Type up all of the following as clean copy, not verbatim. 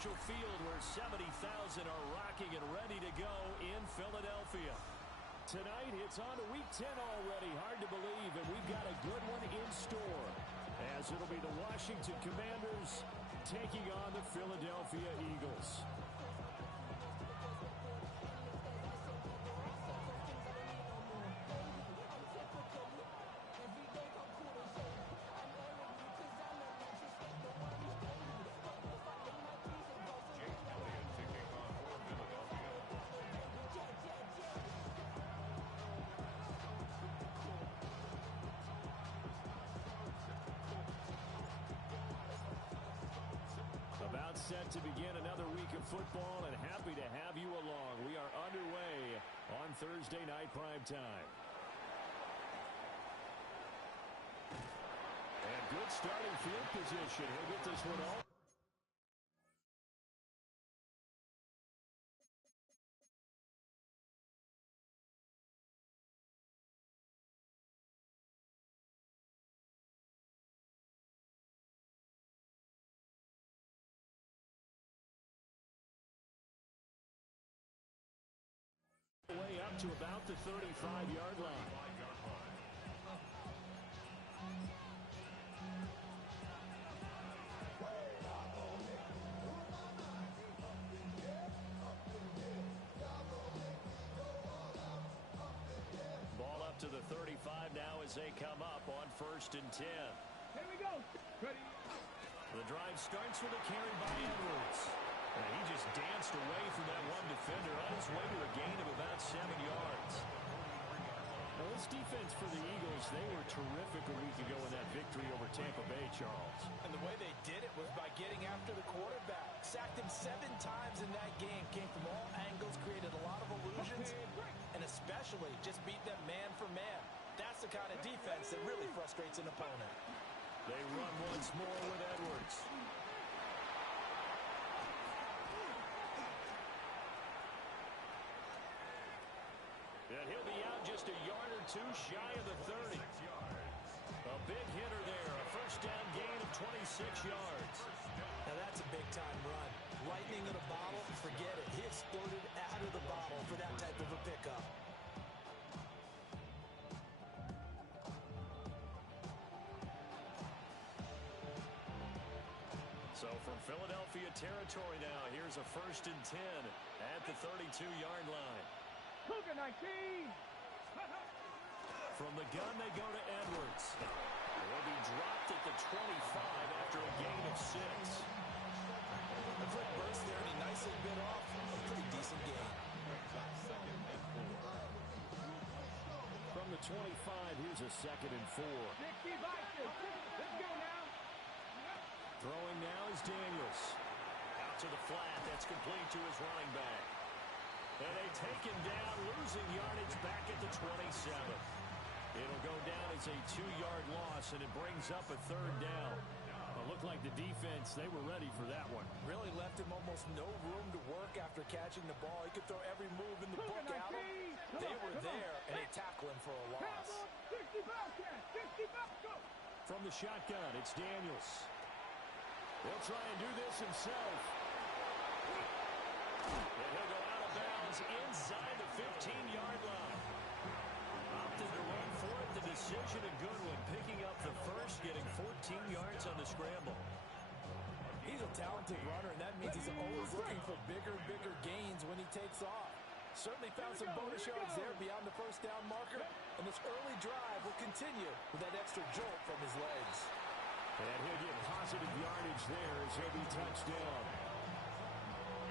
Mitchell Field, where 70,000 are rocking and ready to go in Philadelphia. Tonight, it's on to Week 10 already. Hard to believe, and we've got a good one in store, as it'll be the Washington Commanders taking on the Philadelphia Eagles. About set to begin another week of football, and happy to have you along. We are underway on Thursday night primetime. And good starting field position. He'll get this one off. Way up to about the 35-yard line. Ball up to the 35 now as they come up on 1st and 10. Here we go. Ready. The drive starts with a carry by Edwards. And he just danced away from that one defender on his way to a gain of about 7 yards. Now, this defense for the Eagles, they were terrific a week ago in that victory over Tampa Bay, Charles. And the way they did it was by getting after the quarterback. Sacked him 7 times in that game. Came from all angles, created a lot of illusions, and especially just beat them man for man. That's the kind of defense that really frustrates an opponent. They run once more with Edwards. And he'll be out just a yard or two shy of the 30. A big hitter there. A first down gain of 26 yards. Now that's a big-time run. Lightning in a bottle, forget it. He exploded out of the bottle for that type of a pickup. So from Philadelphia territory now, here's a 1st and 10 at the 32-yard line. Cougar 19. From the gun, they go to Edwards. He'll be dropped at the 25 after a gain of 6. A quick burst there, and he nicely bit off a pretty decent gain. From the 25, here's a 2nd and 4. 60 Vikings. Let's go now. Throwing now is Daniels. Out to the flat. That's complete to his running back. And they take him down, losing yardage back at the 27. It'll go down as a 2-yard loss, and it brings up a 3rd down. It looked like the defense, they were ready for that one. Really left him almost no room to work after catching the ball. He could throw every move in the book at him. They were there, and they tackle him for a loss. 65, go. From the shotgun, it's Daniels. He'll try and do this himself. And he'll go out of bounds inside the 15-yard line. Opted to run for it. The decision a good one. Picking up the first, getting 14 yards on the scramble. He's a talented runner, and that means he's always looking for bigger and bigger gains when he takes off. Certainly found some bonus yards there beyond the 1st down marker, and this early drive will continue with that extra jolt from his legs. And he'll get positive yardage there as he'll be touched down.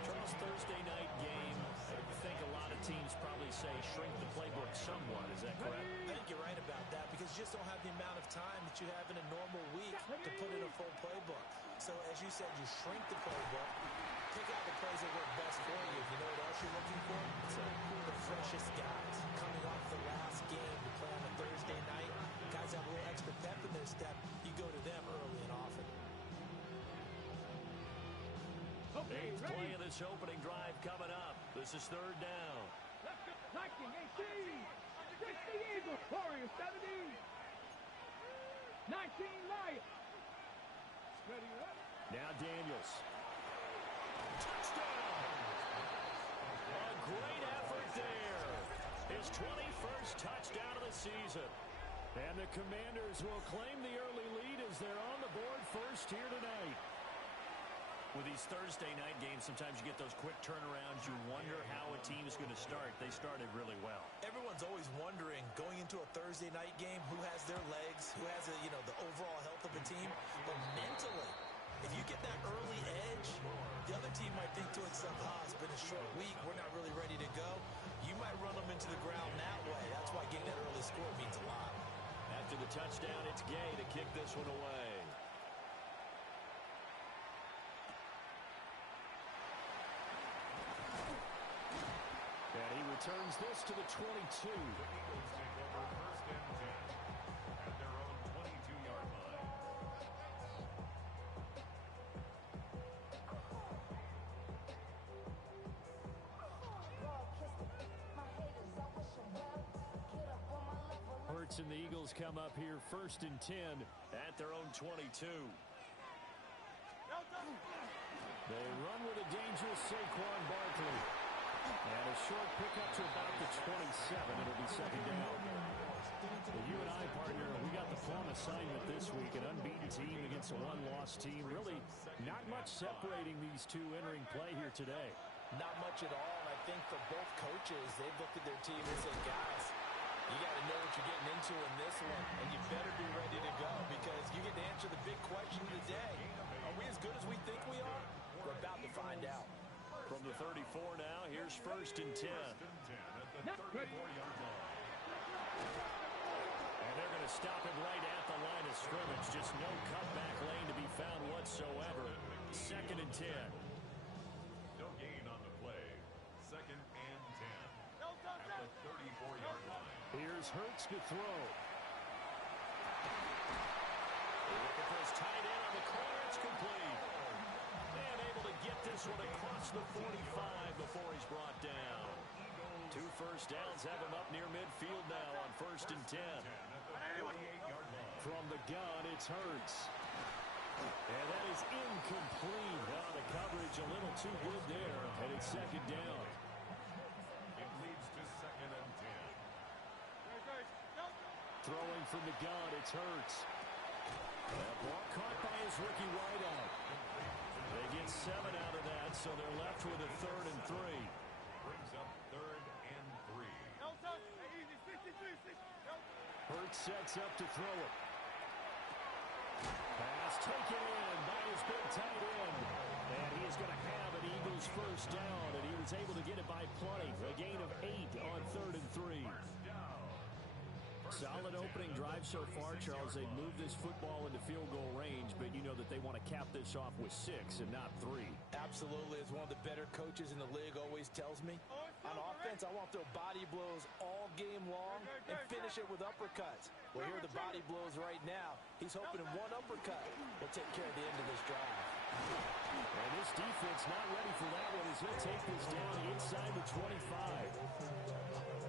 Charles, Thursday night game. I think a lot of teams probably say shrink the playbook somewhat. Is that correct? I think you're right about that because you just don't have the amount of time that you have in a normal week to put in a full playbook. So, as you said, you shrink the playbook, pick out the plays that work best for you. You know what else you're looking for? So, the freshest guys coming off the last game to play on a Thursday night. Guys have a little extra pep in their step. You go to them early and often. Okay, 8th play of this opening drive coming up. This is 3rd down. Let's go. 19, 18. 60 Eagles. Warriors, 70. 19 Lions. Ready up. Now Daniels. his 21st touchdown of the season. And the Commanders will claim the early lead as they're on the board first here tonight. With these Thursday night games, sometimes you get those quick turnarounds. You wonder how a team is going to start. They started really well. Everyone's always wondering, going into a Thursday night game, who has their legs, who has, the overall health of a team. But mentally, if you get that early edge, the other team might think to itself, it's been a short week, we're not really ready to go. You might run them into the ground that way. That's why getting that early score means a lot. After the touchdown, it's Gay to kick this one away. And he returns this to the 22. And the Eagles come up here first and 10 at their own 22. They run with a dangerous Saquon Barkley. And a short pickup to about the 27. It'll be second down. Well, you and I, partner, we got the plum assignment this week. An unbeaten team against a one-loss team. Really not much separating these two entering play here today. Not much at all. And I think for both coaches, they've looked at their team and said, guys, you got to know what you're getting into in this one, and you better be ready to go because you get to answer the big question of the day. Are we as good as we think we are? We're about to find out. From the 34 now, here's first and 10. And they're going to stop him right at the line of scrimmage. Just no cutback lane to be found whatsoever. Second and 10. No gain on the play. Second and 10. At the 34-yard line. Here's Hurts to throw. Look at this tight end on the corner. It's complete. And able to get this one across the 45 before he's brought down. 2 first downs have him up near midfield now on first and 10. From the gun, it's Hurts. And that is incomplete. Now the coverage a little too good there. And it's second down. It leads to second and 10. Throwing from the gun, it's Hurts. That ball caught by his rookie wideout. They get 7 out of that, so they're left with a third and 3. Brings up third and 3. Hurts sets up to throw it. Pass taken in by his big tight end. And he is going to have an Eagles first down, and he was able to get it by plenty. A gain of 8 on third and 3. Solid opening drive so far, Charles. They've moved this football into field goal range, but you know that they want to cap this off with 6 and not 3. Absolutely. As one of the better coaches in the league always tells me, on offense, I want to throw body blows all game long and finish it with uppercuts. Well, here are the body blows right now. He's hoping in one uppercut will take care of the end of this drive. And this defense not ready for that one as he'll take this down inside the 25.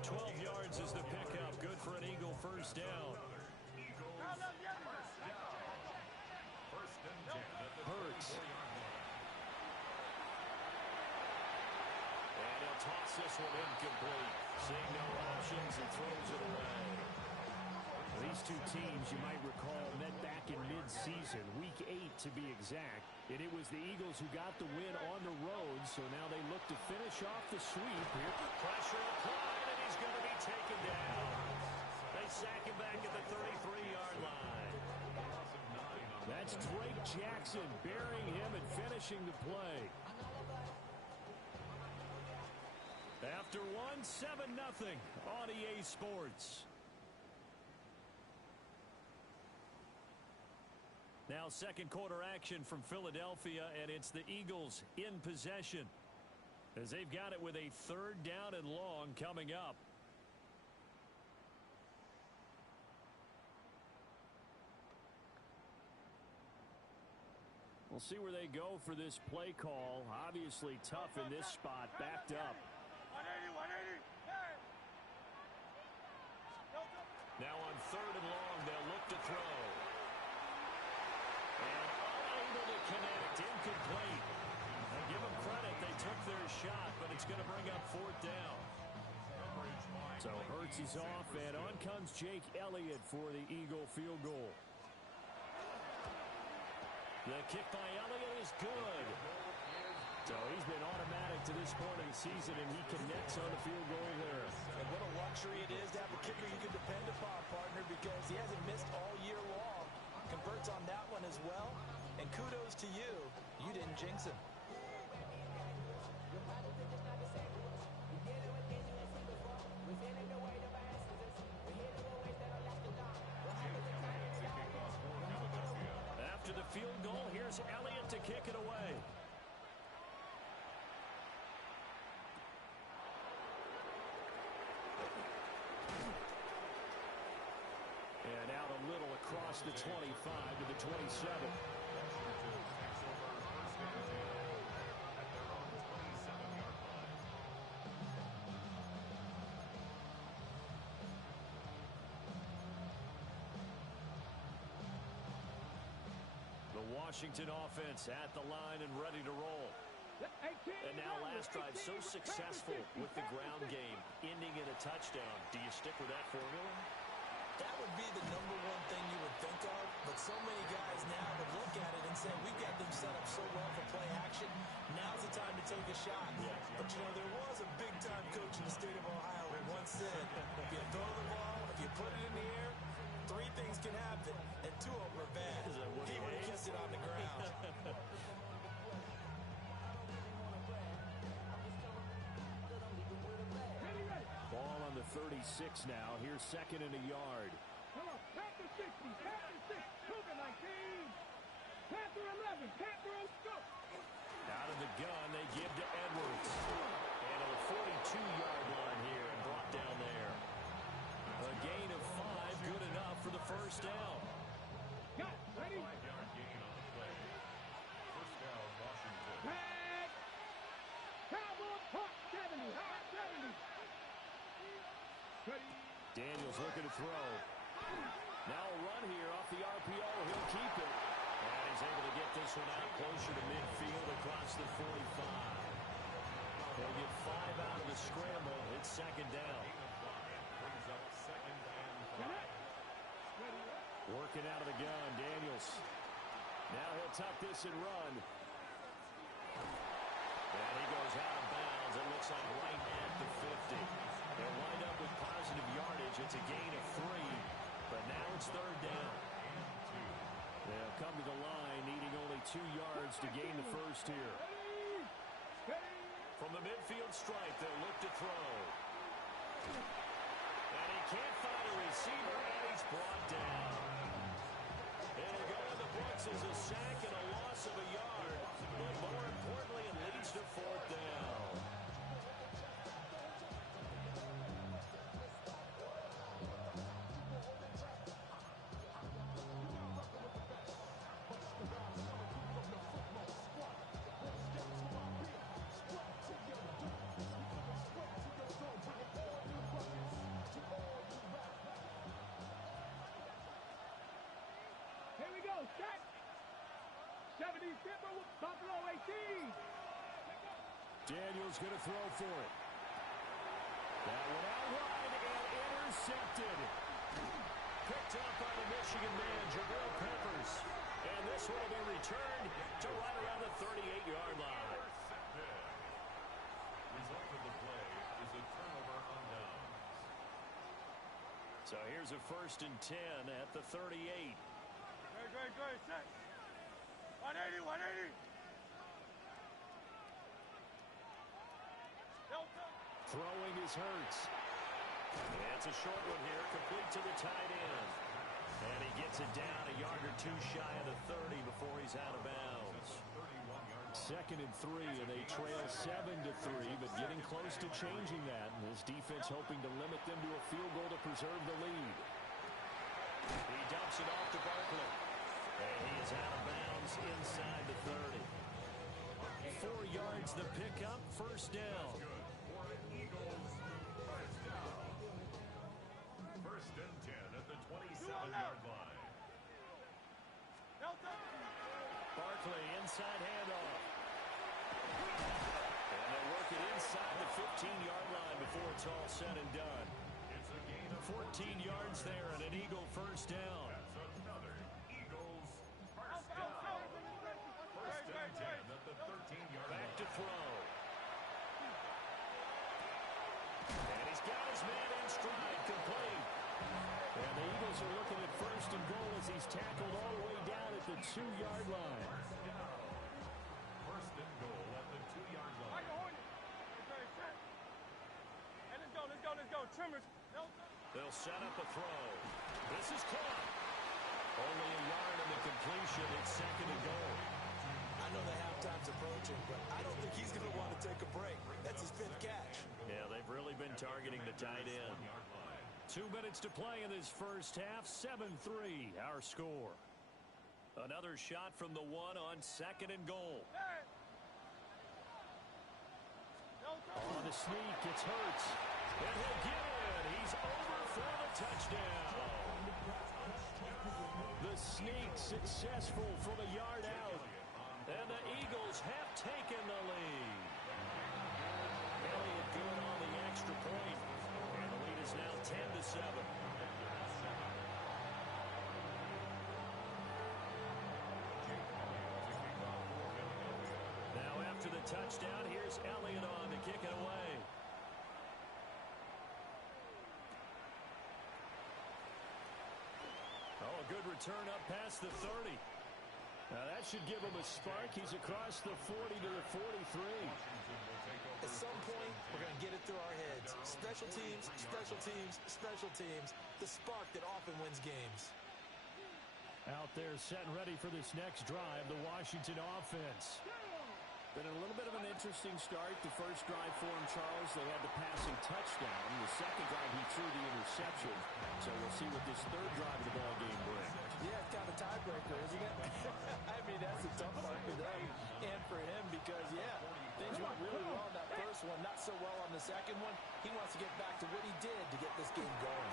12 yards is the pickup. Good for an Eagle first down. Hurts. And he'll toss this one incomplete. Seeing no options and throws it away. These two teams, you might recall, met back in mid-season, week 8 to be exact. And it was the Eagles who got the win on the road, so now they look to finish off the sweep here. Pressure applied, and he's going to be taken down. They sack him back at the 33-yard line. That's Drake Jackson burying him and finishing the play. After one, 7-0 on EA Sports. Now second quarter action from Philadelphia, and it's the Eagles in possession as they've got it with a third down and long coming up. We'll see where they go for this play call. Obviously tough in this spot, backed up. 180, hey! Now on third and long, they'll look to throw. And unable to connect, incomplete. Now give them credit, they took their shot, but it's going to bring up fourth down. Coverage by So Hurts is off, and on comes Jake Elliott for the Eagle field goal. The kick by Elliott is good. So he's been automatic to this point of the season, and he connects on the field goal there. And what a luxury it is to have a kicker you can depend upon, partner, because he hasn't missed all year long. Converts on that one as well. And kudos to you. You didn't jinx him. After the field goal, here's Elliott to kick it away. And out a little across the 25 to the 27. The Washington offense at the line and ready to roll. And now last drive so successful with the ground game, ending in a touchdown. Do you stick with that formula? That would be the number one thing you would think of, but so many guys now would look at it and say, we've got them set up so well for play action. Now's the time to take a shot. Yeah. But, you know, there was a big-time coach in the state of Ohio who once said, if you throw the ball, if you put it in the air, three things can happen, and two of them are bad. He would have kept it on the ground. Ball on the 36 now. Here's second and a yard. Come on, Panther 60, Panther 6, Cougar 19, Panther 11, Panther go. Out of the gun, they give to Edwards. And to the 42-yard line here and brought down there. A gain of 5, good enough for the first down. Got ready. 5-yard gain on the play. First down, Washington. Back. Cowboy Park 70, high 70. Ready. Daniels looking to throw. Now a run here off the RPO. He'll keep it. And he's able to get this one out closer to midfield across the 45. They'll get 5 out of the scramble. It's second down. Brings up second and 5. Working out of the gun, Daniels. Now he'll tuck this and run. And he goes out of bounds. It looks like right at the 50. They'll wind up with positive yardage. It's a gain of 3. But now it's third down. They'll come to the line, needing only 2 yards to gain the first here. From the midfield stripe, they'll look to throw. And he can't find a receiver, and he's brought down. It'll go in the books as a sack and a loss of a yard. But more importantly, it leads to fourth down. Here we go, set. 70 Timber with Buffalo 18. Daniels going to throw for it. That one out wide and intercepted. Picked up by the Michigan man, Jabril Peppers. And this one will be returned to right around the 38-yard line. Result of the play is a turnover on downs. So here's a 1st and 10 at the 38. Great, set. 180, 180. Throwing is Hurts. That's a short one here, complete to the tight end. And he gets it down a yard or 2 shy of the 30 before he's out of bounds. 2nd and 3, and they trail 7-3, but getting close to changing that. And this defense hoping to limit them to a field goal to preserve the lead. He dumps it off to Barkley. And he is out of bounds inside the 30. 4 yards the pickup, first down. First and 10 at the 27-yard line. Barkley, inside handoff. And they work it inside the 15-yard line before it's all said and done. 14 yards there and an Eagle first down. That's another Eagles first down. First and 10 at the 13-yard line. Back to throw. And he's got his man in stride, complete. And the Eagles are looking at first and goal as he's tackled all the way down at the 2-yard line. First and goal at the 2-yard line. Let's go. Trimmers. They'll set up a throw. This is caught. Only a yard in the completion. It's second and goal. I know the halftime's approaching, but I don't think he's going to want to take a break. That's his 5th catch. Yeah, they've really been targeting the tight end. 2 minutes to play in this first half. 7-3, our score. Another shot from the 1 on second and goal. On the sneak, it's Hurts. And he'll get in. He's over for the touchdown. The sneak successful from a yard out. And the Eagles have taken the lead. Elliott good on the extra point. And the lead is now 10-7. Now after the touchdown, here's Elliott on to kick it away. Oh, a good return up past the 30. Now that should give him a spark. He's across the 40 to the 43. At some point, we're going to get it through our heads. Special teams, special teams, special teams. The spark that often wins games. Out there setting ready for this next drive, the Washington offense. Been a little bit of an interesting start. The first drive for him, Charles, they had the passing touchdown. The second drive, he threw the interception. So we'll see what this third drive of the ball game brings. Yeah, it's kind of a tiebreaker, isn't it? I mean, that's a tough one for them and for him because, yeah, things went really well in that first one, not so well on the second one. He wants to get back to what he did to get this game going.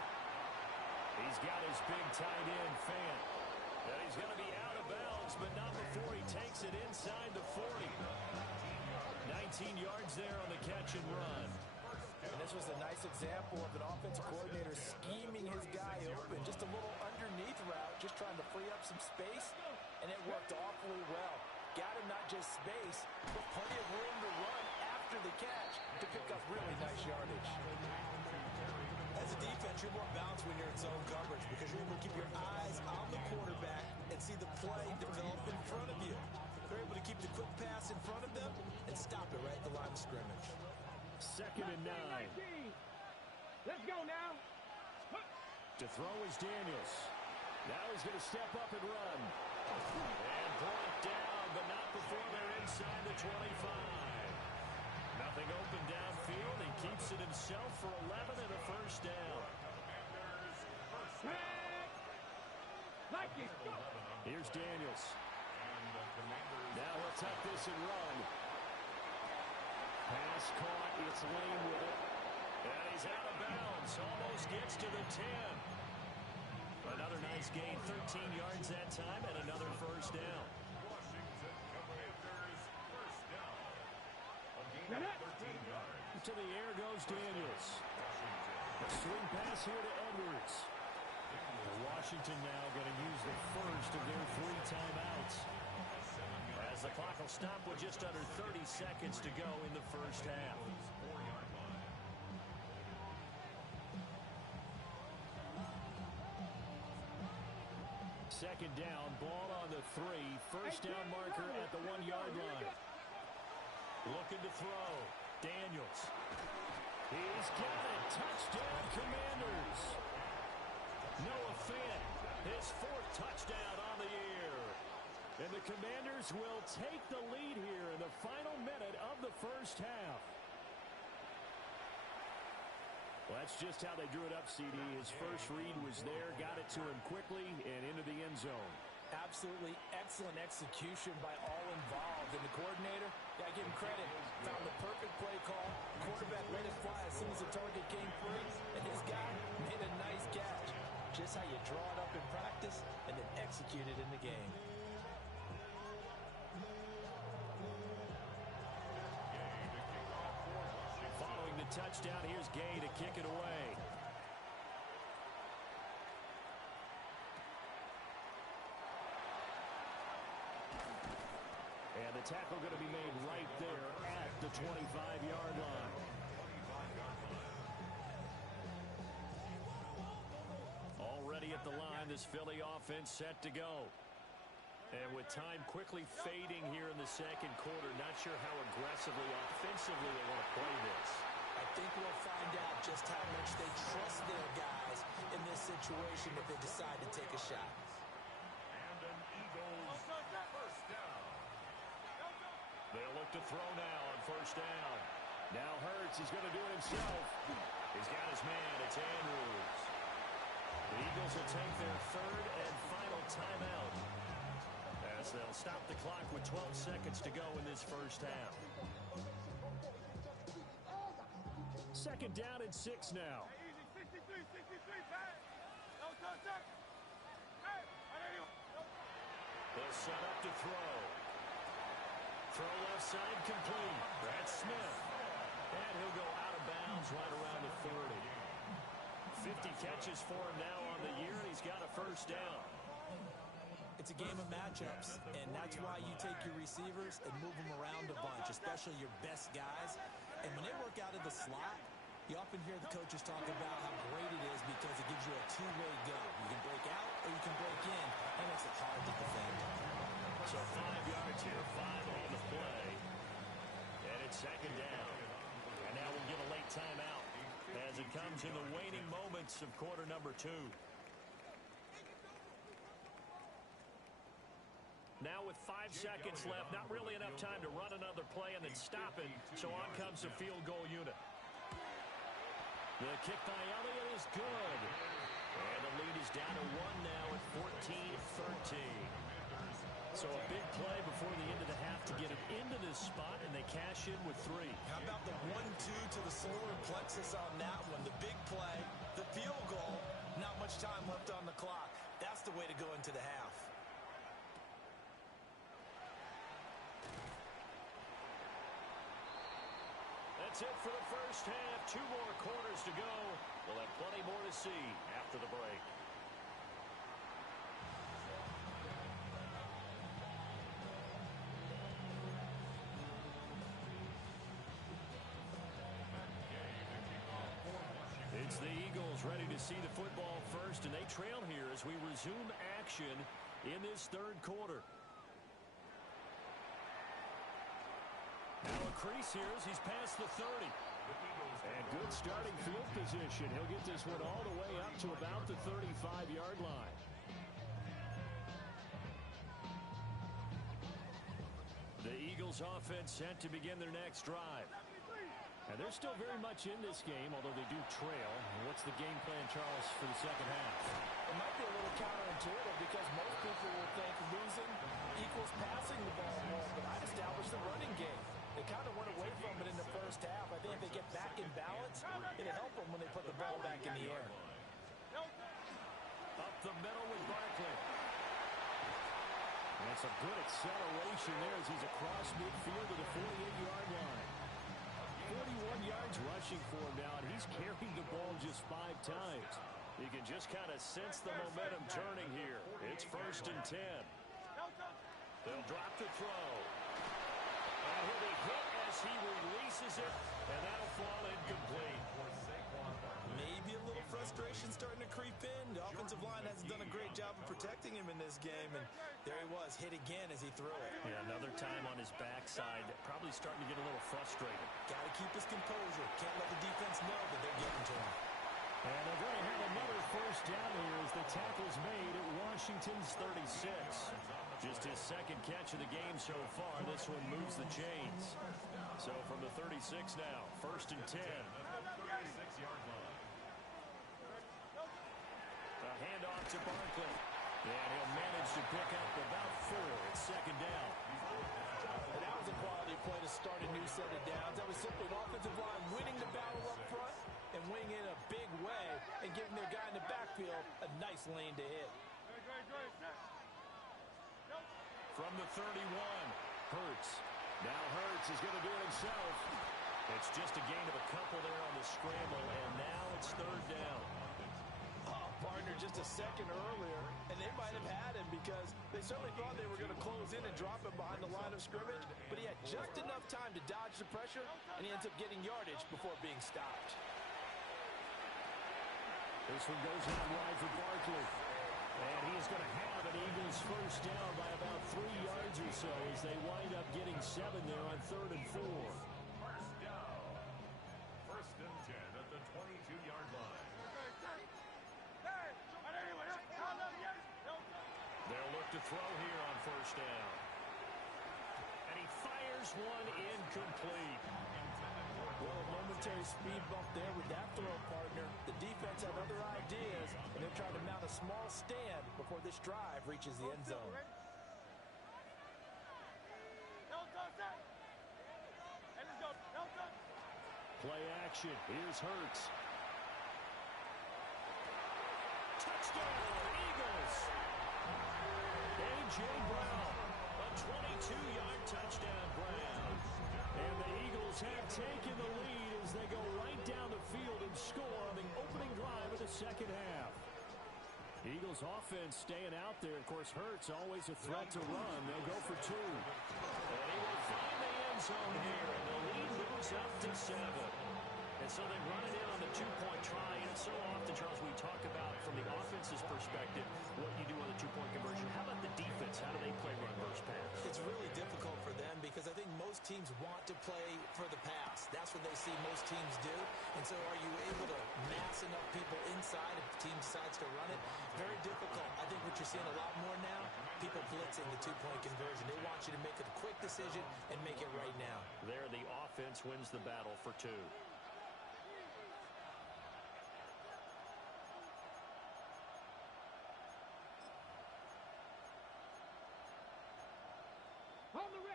He's got his big tight end, Fant. And he's going to be out of bounds, but not before he takes it inside the 40. 19 yards there on the catch and run. And this was a nice example of an offensive coordinator scheming his guy open. Just a little underneath route, just trying to free up some space, and it worked awfully well. Got him not just space, but plenty of room to run after the catch to pick up really nice yardage. As a defense, you're more balanced when you're in zone coverage because you're able to keep your eyes on the quarterback and see the play develop in front of you. They're able to keep the quick pass in front of them and stop it right at the line of scrimmage. Second and 9. Let's go now. To throw is Daniels. Now he's going to step up and run. And brought down, but not before they're inside the 25. Nothing open downfield. He keeps it himself for 11 and a first down. Like it. Here's Daniels. Now he'll tuck this and run. Pass caught. It's Lane with it. And he's out of bounds. Almost gets to the 10. Another nice gain. 13 yards that time and another first down. To the air goes Daniels. A swing pass here to Edwards. Washington now going to use the first of their 3 timeouts. As the clock will stop with just under 30 seconds to go in the first half. Second down, ball on the 3. First down marker at the 1-yard line. Looking to throw. Daniels. He's got it. Touchdown, Commanders. Noah Fant, his 4th touchdown on the year. And the Commanders will take the lead here in the final minute of the first half. Well, that's just how they drew it up, CD. His first read was there, got it to him quickly and into the end zone. Absolutely excellent execution by all involved. And the coordinator, gotta give him credit, found the perfect play call. Quarterback let it fly as soon as the target came free. And his guy made a nice catch. Just how you draw it up in practice and then execute it in the game. Following the touchdown, here's Gay to kick it away. tackle going to be made right there at the 25-yard line. Already at the line, this Philly offense set to go. And with time quickly fading here in the second quarter, not sure how aggressively, offensively they want to play this. I think we'll find out just how much they trust their guys in this situation if they decide to take a shot. And an Eagles first down. They'll look to throw now on first down. Now Hurts is going to do it himself. He's got his man. It's Andrews. The Eagles will take their third and final timeout as they'll stop the clock with 12 seconds to go in this first half. Second down and 6 now. They'll set up to throw. Throw left side complete. That's Smith. And he'll go out of bounds right around the 30. 50 catches for him now on the year, and he's got a first down. It's a game of matchups, and that's why you take your receivers and move them around a bunch, especially your best guys. And when they work out of the slot, you often hear the coaches talk about how great it is because it gives you a two-way go. You can break out or you can break in, and it makes it hard to defend. So 5 yards here, 5 on the play. And it's second down. And now we'll get a late timeout as it comes in the waning moments of quarter number 2. Now with 5 seconds left, not really enough time to run another play and then stop it. So on comes the field goal unit. The kick by Elliott is good. And the lead is down to 1 now at 14-13. So a big play before the end of the half to get it into this spot, and they cash in with 3. How about the 1-2 to the solar plexus on that one? The big play, the field goal, not much time left on the clock. That's the way to go into the half. That's it for the first half. 2 more quarters to go. We'll have plenty more to see after the break. It's the Eagles ready to see the football first, and they trail here as we resume action in this third quarter. Now a crease here as he's past the 30. And good starting field position. He'll get this one all the way up to about the 35-yard line. The Eagles offense set to begin their next drive. And they're still very much in this game, although they do trail. What's the game plan, Charles, for the second half? It might be a little counterintuitive because most people will think losing equals passing the ball more, but I'd establish the running game. They kind of went away from it in the first half. I think if they get back in balance, it'll help them when they put the ball back in the air. Up the middle with Barkley. And it's a good acceleration there as he's across midfield to the 48-yard line. 41 yards rushing for him now, and he's carried the ball just 5 times. You can just kind of sense the momentum turning here. It's first and 10. They'll drop the throw. And he'll be hit as he releases it, and that'll fall incomplete. Maybe a little frustration starting to creep in. The offensive line hasn't done a great job of protecting him in this game, and there he was, hit again as he threw it. Yeah, another time on his backside, probably starting to get a little frustrated. Got to keep his composure. Can't let the defense know that they're getting to him. And they're going to have another first down here as the tackle's made at Washington's 36. Just his second catch of the game so far. This one moves the chains. So from the 36 now, first and 10. A handoff to Barkley. And he'll manage to pick up about 4 at second down. And that was a quality play to start a new set of downs. That was simply an offensive line winning the battle up front and winning in a big way and giving their guy in the backfield a nice lane to hit. From the 31, Hurts. Now Hurts is going to do it himself. It's just a gain of a couple there on the scramble, and now it's third down. Oh, partner just a second earlier, and they might have had him because they certainly thought they were going to close in and drop him behind the line of scrimmage, but he had just enough time to dodge the pressure, and he ends up getting yardage before being stopped. This one goes out wide for Barkley. And he is going to have an Eagles first down by about 3 yards or so as they wind up getting 7 there on 3rd and 4. First down. First and 10 at the 22-yard line. They'll look to throw here on first down. And he fires one incomplete. Well, a momentary speed bump there with that throw, partner. The defense had other ideas, and they're trying to mount a small stand before this drive reaches the end zone. Play action. Here's Hurts. Touchdown, Eagles. A.J. Brown, a 22-yard touchdown, Brown. And the Eagles have taken the lead as they go right down the field and score on the opening drive of the second half. Eagles offense staying out there. Of course, Hurts always a threat to run. They'll go for 2. And he will find the end zone here, and the lead moves up to 7. And so they run it in on the 2-point try. And so often, Charles, we talk about from the offense's perspective what you do on the 2-point conversion. How about the defense? How do they play run versus pass? It's really difficult for them because I think most teams want to play for the pass. That's what they see most teams do. And so are you able to mass enough people inside if the team decides to run it? Very difficult. I think what you're seeing a lot more now, people blitzing the 2-point conversion. They want you to make a quick decision and make it right now. There, the offense wins the battle for 2.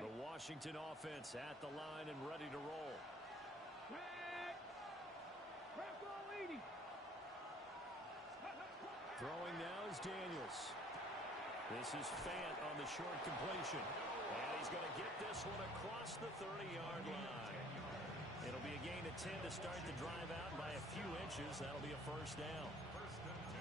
The Washington offense at the line and ready to roll. Throwing now is Daniels. This is Fant on the short completion. And he's going to get this one across the 30-yard line. It'll be a gain of 10 to start the drive out by a few inches. That'll be a first down.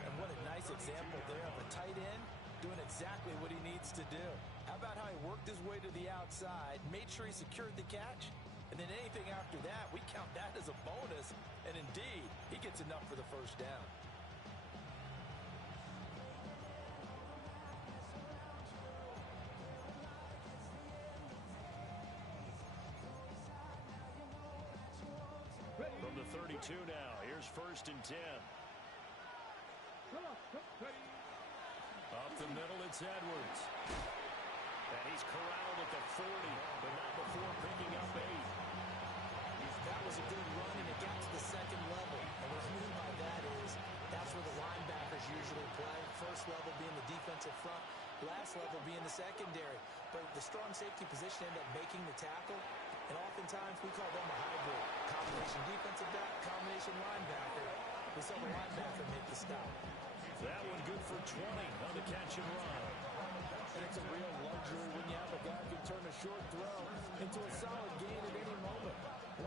And what a nice example there of a tight end doing exactly what he needs to do. How about how he worked his way to the outside, made sure he secured the catch, and then anything after that, we count that as a bonus. And indeed, he gets enough for the first down. From the 32 now, here's 1st and 10. Up the middle, it's Edwards. And he's corralled at the 40, but not before picking up 8. That was a good run, and it got to the second level. And what I mean by that is that's where the linebackers usually play. First level being the defensive front, last level being the secondary. But the strong safety position ended up making the tackle, and oftentimes we call them a hybrid. Combination defensive back, combination linebacker. We saw the linebacker make the stop. That one good for 20 on the catch and run. And it's a real luxury when you have a guy who can turn a short throw into a solid gain at any moment.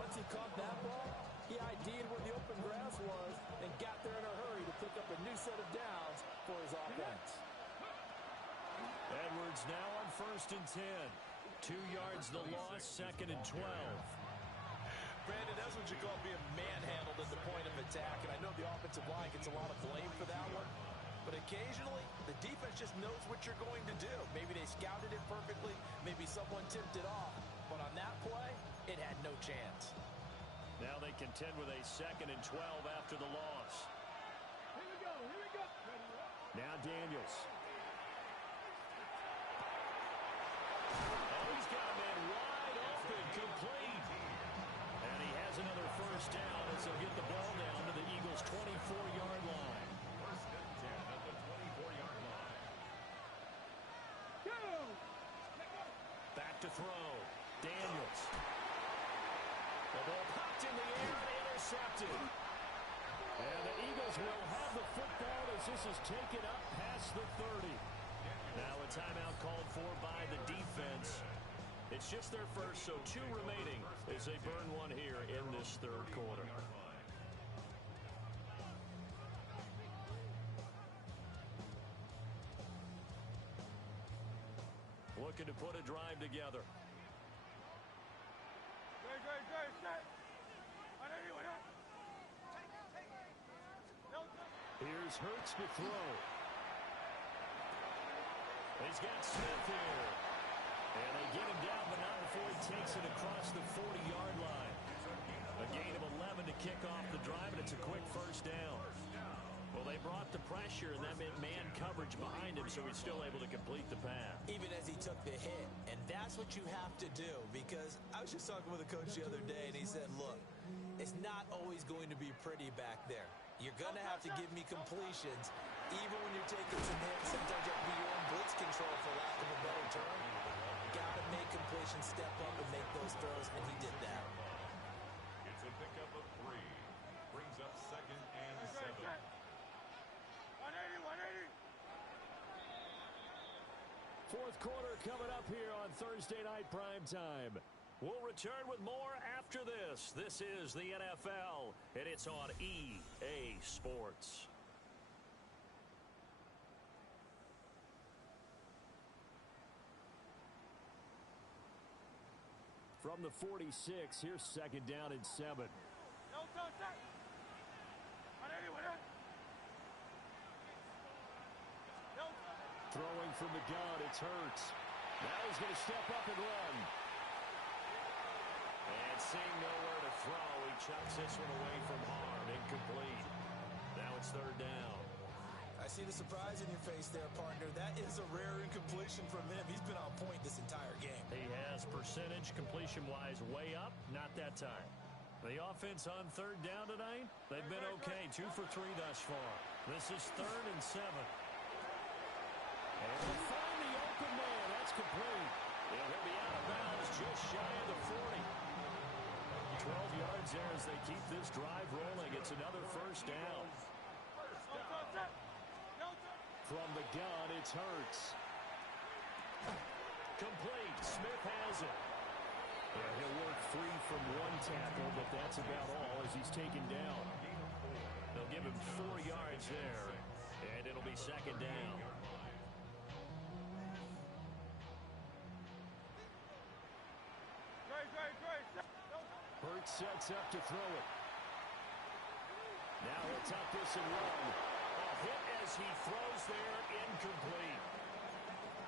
Once he caught that ball, he ID'd where the open grass was and got there in a hurry to pick up a new set of downs for his offense. Edwards now on 1st and 10. 2 yards the loss, 2nd and 12. Brandon, that's what you call being manhandled at the point of attack, and I know the offensive line gets a lot of blame for that one. But occasionally, the defense just knows what you're going to do. Maybe they scouted it perfectly. Maybe someone tipped it off. But on that play, it had no chance. Now they contend with a 2nd and 12 after the loss. Here we go, here we go. Now Daniels. Oh, he's got a man wide open, complete. And he has another first down as he'll get the ball down to the Eagles' 24-yard line. First and 10 at the 24-yard line. Go! Back to throw. Daniels. The ball popped in the air and intercepted. And the Eagles will have the football as this is taken up past the 30. Now a timeout called for by the defense. It's just their first, so 2 remaining as they burn one here in this 3rd quarter. looking to put a drive together. Here's Hurts to throw. He's got Smith here. And they get him down, but not before he takes it across the 40-yard line. A gain of 11 to kick off the drive, and it's a quick first down. Well, they brought the pressure, and that meant man coverage behind him, so he's still able to complete the pass. Even as he took the hit. And that's what you have to do, because I was just talking with a coach the other day, and he said, look, it's not always going to be pretty back there. You're going to have to give me completions, even when you're taking some hits. Sometimes you have to be your own blitz control, for lack of a better term. Got to make completions, step up, and make those throws, and he did that. It's a pickup of 3. Brings up 2nd and 7. 180. Fourth quarter coming up here on Thursday Night Primetime. We'll return with more after this. This is the NFL, and it's on EA Sports. From the 46, here's 2nd down and 7. Throwing from the gun, it's Hurts. Now he's going to step up and run. And seeing nowhere to throw, he chucks this one away from harm. Incomplete. Now it's 3rd down. I see the surprise in your face there, partner. That is a rare incompletion from him. He's been on point this entire game. He has percentage completion-wise way up. Not that time. The offense on 3rd down tonight, they've been okay. 2 for 3 thus far. This is 3rd and 7. And they find the open man. That's complete. He'll be out of bounds just shy of the 40. 12 yards there as they keep this drive rolling. It's another first down. From the gun, it's Hurts. Complete. Smith has it. And he'll work free from one tackle, but that's about all as he's taken down. They'll give him 4 yards there, and it'll be 2nd down. Hurts sets up to throw it. Now he'll tuck this and run. A hit as he throws there, incomplete.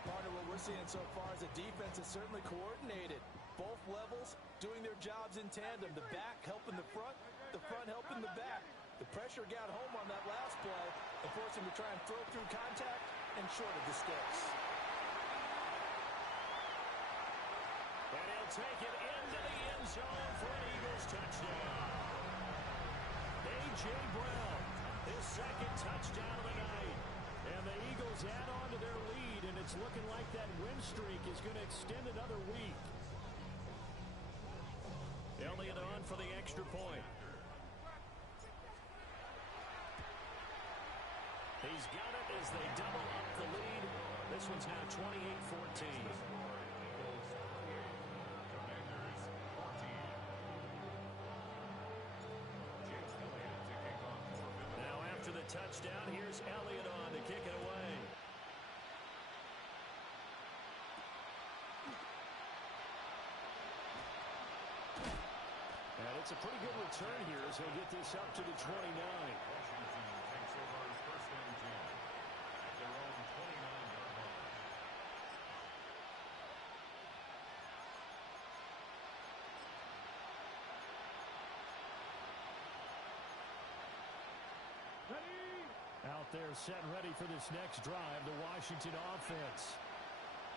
Partner, what we're seeing so far is the defense is certainly coordinated. Both levels doing their jobs in tandem. The back helping the front helping the back. The pressure got home on that last play and forced him to try and throw through contact and short of the sticks. And he'll take it into the end zone for an Eagles touchdown. A.J. Brown, his 2nd touchdown of the night. And the Eagles add on to their lead, and it's looking like that win streak is going to extend another week. Elliott on for the extra point. He's got it as they double up the lead. This one's now 28-14. Now after the touchdown, here's Elliott on to kick it away. And it's a pretty good return here as he'll get this up to the 29. Washington takes over 1st and 10 at their own 29-yard line. Out there set and ready for this next drive, the Washington offense.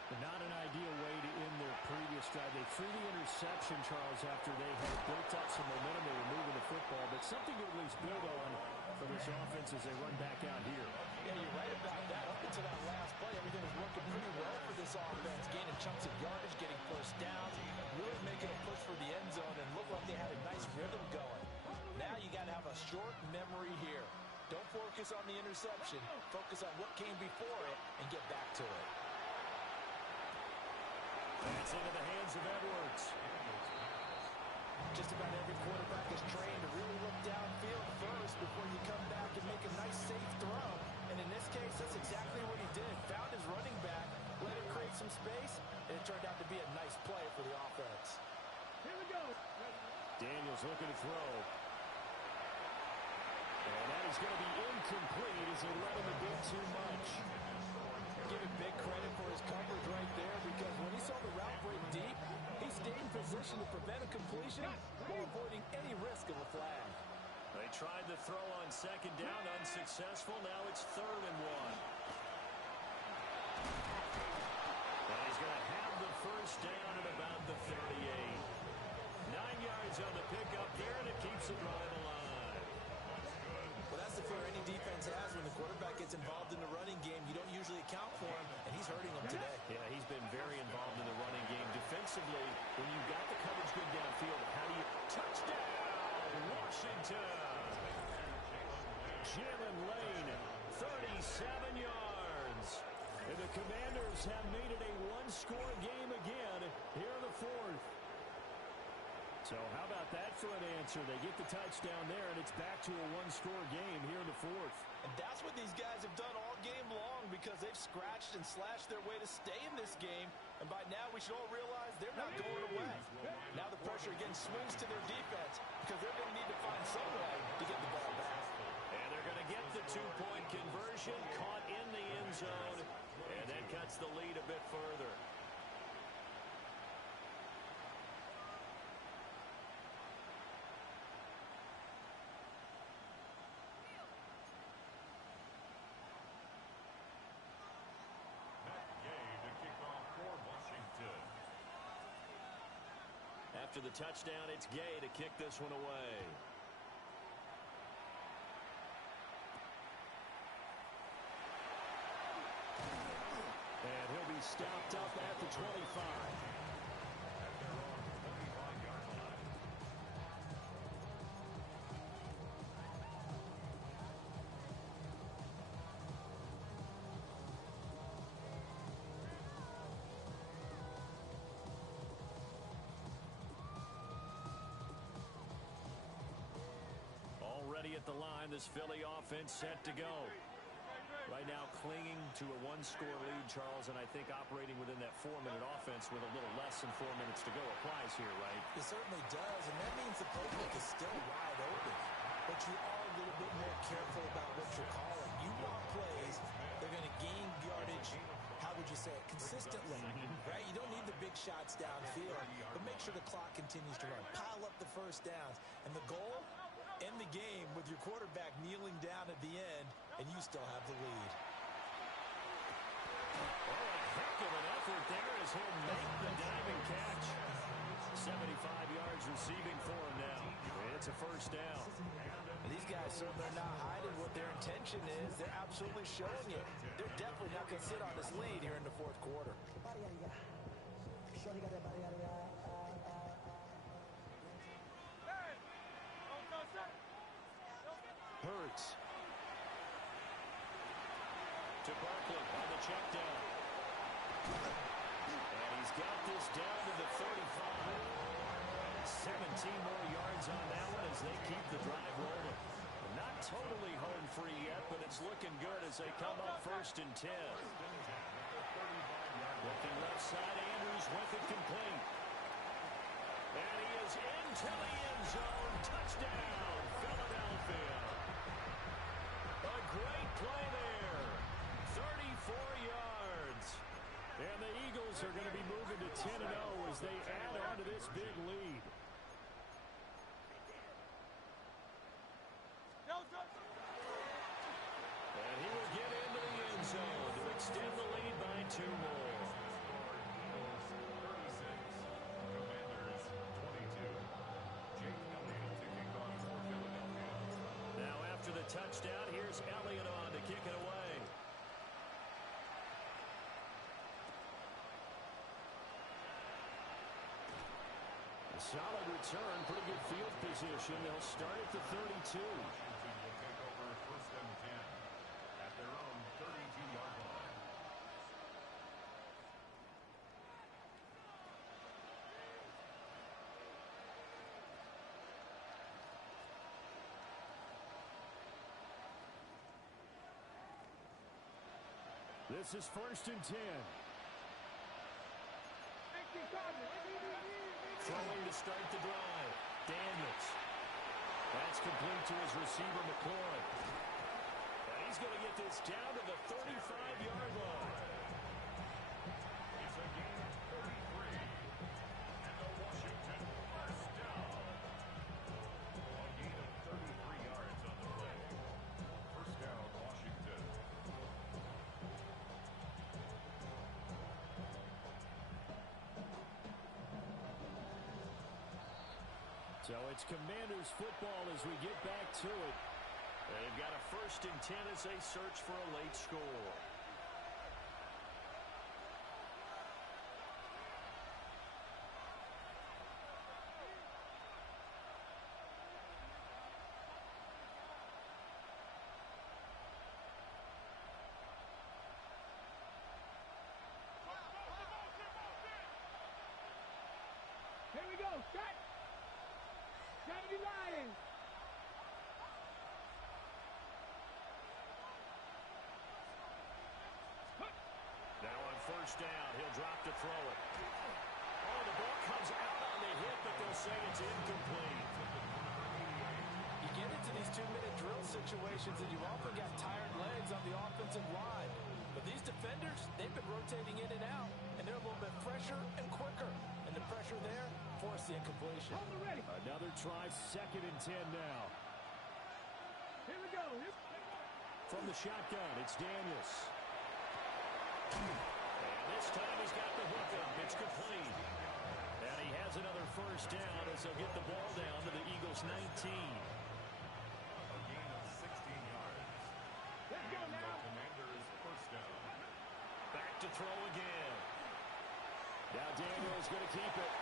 Not an ideal way to end their previous drive. They threw the interception, Charles, after they had built up some momentum. They were moving the football, but something to at least build on for this offense as they run back out here. Yeah, you're right about that. Up until that last play, everything was working pretty well for this offense. Gaining chunks of yardage, getting first downs, really making a push for the end zone, and looked like they had a nice rhythm going. Now you got to have a short memory here. Don't focus on the interception. Focus on what came before it and get back to it. That's into the hands of Edwards. Just about every quarterback is trained to really look downfield first before you come back and make a nice, safe throw. And in this case, that's exactly what he did. Found his running back, let him create some space, and it turned out to be a nice play for the offense. Here we go. Daniels looking to throw. And that is going to be incomplete as they let him a bit too much. Give him big credit for his coverage right there, because when he saw the route break deep, he stayed in position to prevent a completion while avoiding any risk of a flag. They tried the throw on second down, unsuccessful. Now it's 3rd and 1. And he's going to have the first down at about the 38. 9 yards on the pickup there, and it keeps the drive alive. Well, that's the fear any defense has when the quarterback gets involved in the running game. You don't usually account for him, and he's hurting them today. Yeah, he's been very involved in the running game. Defensively, when you've got the coverage good downfield, how do you... Touchdown, Washington! Jalen Lane, 37 yards. And the Commanders have made it a one-score game again here in the 4th. So how about that for an answer? They get the touchdown there, and it's back to a one-score game here in the 4th. And that's what these guys have done all game long, because they've scratched and slashed their way to stay in this game. And by now, we should all realize they're not going away. Now the pressure again swings to their defense, because they're going to need to find some way to get the ball back. And they're going to get the two-point conversion, caught in the end zone, and that cuts the lead a bit further. After the touchdown, it's Gay to kick this one away. And he'll be stopped up at the 25. Already at the line, this Philly offense set to go. Right now clinging to a one-score lead, Charles, and I think operating within that 4-minute offense with a little less than 4 minutes to go applies here, right? It certainly does, and that means the playbook is still wide open. But you are a little bit more careful about what you're calling. You want plays they're going to gain yardage, how would you say it, consistently, right? You don't need the big shots downfield, but make sure the clock continues to run. Pile up the first downs, and the goal, end the game with your quarterback kneeling down at the end, and you still have the lead. Oh, a heck of an effort there as he'll make the diving catch. 75 yards receiving for him now. It's a first down. And these guys certainly are not hiding what their intention is. They're absolutely showing it. They're definitely not going to sit on this lead here in the 4th quarter. Hurts. To Barkley on the check down. And he's got this down to the 35. 17 more yards on that one as they keep the drive rolling. Not totally home free yet, but it's looking good as they come up 1st and 10. Looking left side, Andrews with it complete. And he is into the end zone. Touchdown, Philadelphia. A great play there. 34 yards. And the Eagles are going to be moving to 10-0 as they add on to this big lead. And he will get into the end zone to extend the lead by 2 more. Now after the touchdown, here's Elliott on to kick it away. A solid return, pretty good field position. They'll start at the 32. This is 1st and 10. to start the drive. Daniels. That's complete to his receiver, McLaurin. And he's going to get this down to the 35-yard line. It's a gain of 33. And the Washington first down. A gain of 33 yards on the play. First down, Washington. So it's Commanders football as we get back to it. They've got a 1st and 10 as they search for a late score. Here we go. Set. 70 Lions. Now on 1st down, he'll drop to throw it. Oh, the ball comes out on the hit, but they'll say it's incomplete. You get into these 2-minute drill situations and you've often got tired legs on the offensive line. But these defenders, they've been rotating in and out, and they're a little bit fresher and quicker. And the pressure there forced the incompletion. Hold it ready. Another try, 2nd and 10 now. Here we go. From the shotgun, it's Daniels. And this time he's got the hook up. It's complete. And he has another 1st down as they'll get the ball down to the Eagles' 19. A gain of 16 yards. Let's go And now. the Commanders first down. Back to throw again. Now Daniels going to keep it.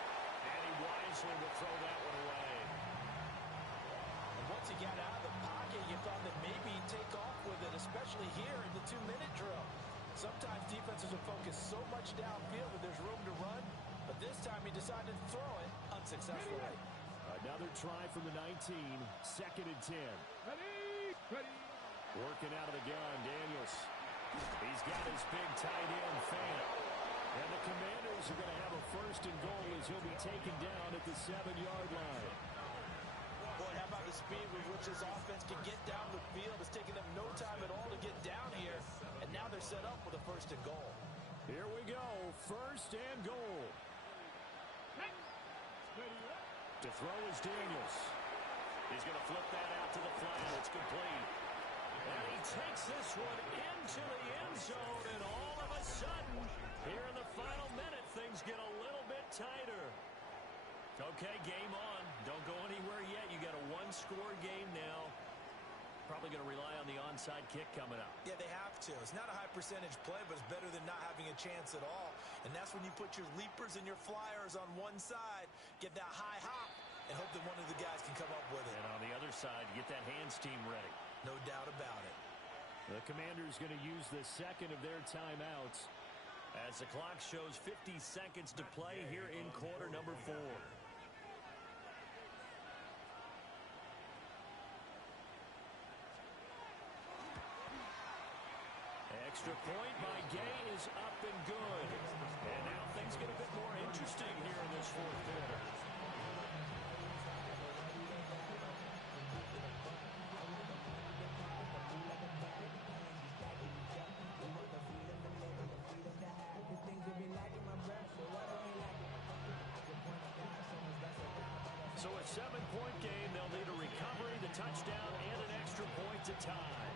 And he wisely will throw that one away. And once he got out of the pocket, you thought that maybe he'd take off with it, especially here in the 2-minute drill. Sometimes defenses are focused so much downfield that there's room to run, but this time he decided to throw it unsuccessfully. Another try from the 19, 2nd and 10. Ready. Ready. Working out of the gun, Daniels. He's got his big tight end, Fant. And the Commanders are going to have a 1st and goal as he'll be taken down at the 7-yard line. Boy, how about the speed with which this offense can get down the field? It's taking them no time at all to get down here, and now they're set up with a 1st and goal. Here we go, 1st and goal. To throw is Daniels. He's going to flip that out to the flat. It's complete. And he takes this one into the end zone, and all of a sudden, here in the final minute, things get a little bit tighter. Okay, game on. Don't go anywhere yet. You got a 1-score game now. Probably going to rely on the onside kick coming up. Yeah, they have to. It's not a high percentage play, but it's better than not having a chance at all. And that's when you put your leapers and your flyers on one side, get that high hop, and hope that one of the guys can come up with it. And on the other side, get that hands team ready. No doubt about it. The Commanders going to use the 2nd of their timeouts as the clock shows 50 seconds to play here in quarter number 4. Extra point by Gay is up and good. And now things get a bit more interesting here in this 4th quarter. So a 7-point game. They'll need a recovery, the touchdown, and an extra point to tie.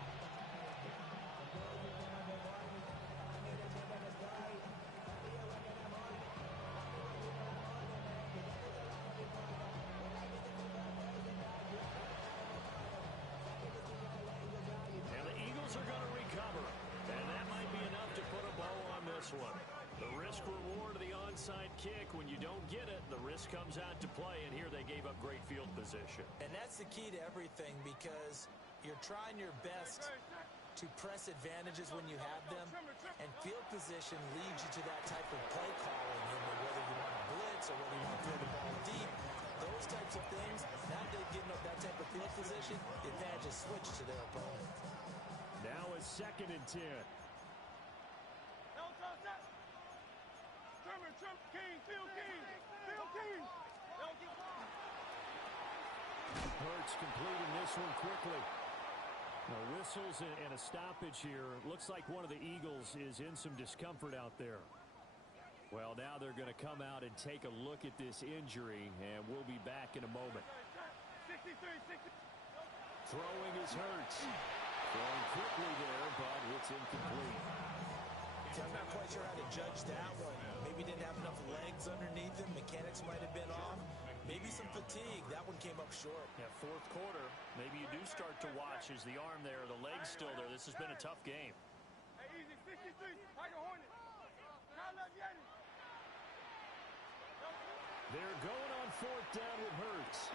And the Eagles are going to recover. And that might be enough to put a bow on this one. The risk-reward of the onside kick, when you don't get it, the risk comes out to play, and here they gave up great field position. And that's the key to everything, because you're trying your best to press advantages when you have them, and field position leads you to that type of play calling, whether you want to blitz or whether you want to throw the ball deep. Those types of things, now that they've given up that type of field position, the advantage is switched to their opponent. Now a 2nd and 10. King, Phil King. Phil King. Hurts completing this one quickly. Whistles and a stoppage here. Looks like one of the Eagles is in some discomfort out there. Well, now they're going to come out and take a look at this injury, and we'll be back in a moment. 63, 60. Throwing is Hurts. Throwing quickly there, but it's incomplete. I'm not quite sure how to judge that one. Maybe didn't have enough legs underneath him. Mechanics might have been off. Maybe some fatigue. That one came up short. Yeah, fourth quarter. Maybe you do start to watch as the arm there, the leg's still there. This has been a tough game. Hey, easy, 63. Tiger Hornet. Kyle left Yanni. They're going on fourth down with Hurts.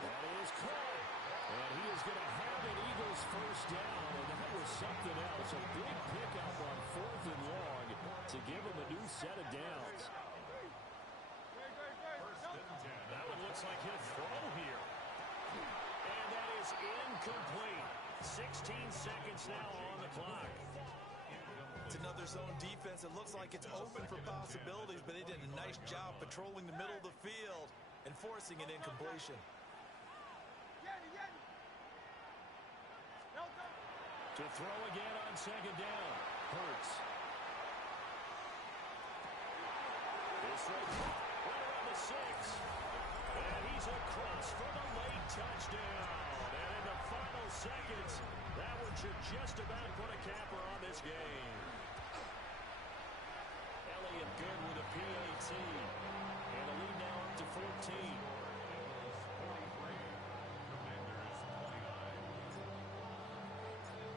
That is caught. And he is going to have an Eagles first down, and that was something else. A big pickup on fourth and long to give him a new set of downs. That one looks like he'll throw here. And that is incomplete. 16 seconds now on the clock. It's another zone defense. It looks like it's open for possibilities, but they did a nice job patrolling the middle of the field and forcing an incompletion. To throw again on second down. Hurts. This right around the 6. And he's across for the late touchdown. And in the final seconds, that one should just about put a capper on this game. Elliott good with a PAT. And the lead now up to 14.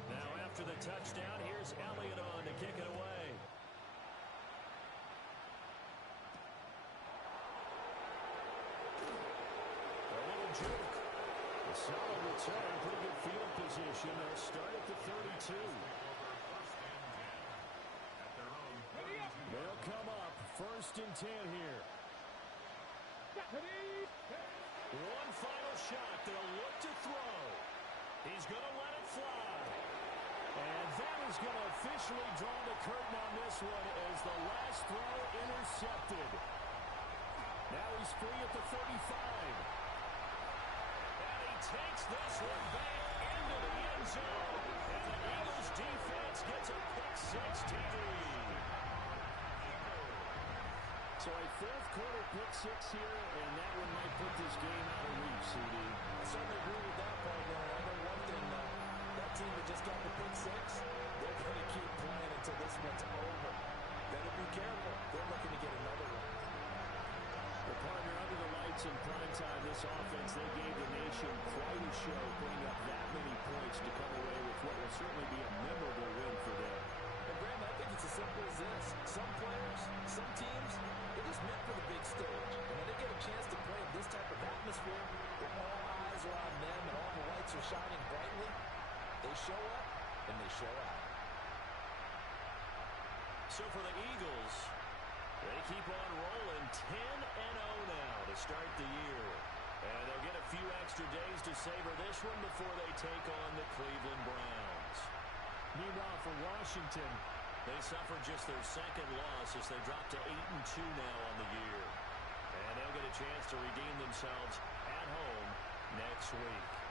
Now after the touchdown, here's Elliott on to kick it away. A little juke. A solid return, pretty good field position. They'll start at the 32. They'll come up first and 10 here. One final shot. They'll look to throw. He's going to let it fly. And that is going to officially draw the curtain on this one as the last throw intercepted. Now he's free at the 35. And he takes this one back into the end zone. And the Eagles defense gets a pick-six TD. So a fourth quarter pick-six here, and that one might put this game out of reach, CD. I certainly agree with that, partner. I know one thing, that team that just got the pick-six, they're going to keep playing until this one's over. Better be careful. They're looking to get another one. The partner under the lights in prime time, this offense, they gave the nation quite a show, putting up that many points to come away with what will certainly be a memorable win for them. And Graham, I think it's as simple as this. Some players, some teams, they're just meant for the big stage. And when they get a chance to play in this type of atmosphere, where all eyes are on them and all the lights are shining brightly, they show up and they show out. So for the Eagles, they keep on rolling 10-0 now to start the year. And they'll get a few extra days to savor this one before they take on the Cleveland Browns. Meanwhile, for Washington, they suffered just their second loss as they drop to 8-2 now on the year. And they'll get a chance to redeem themselves at home next week.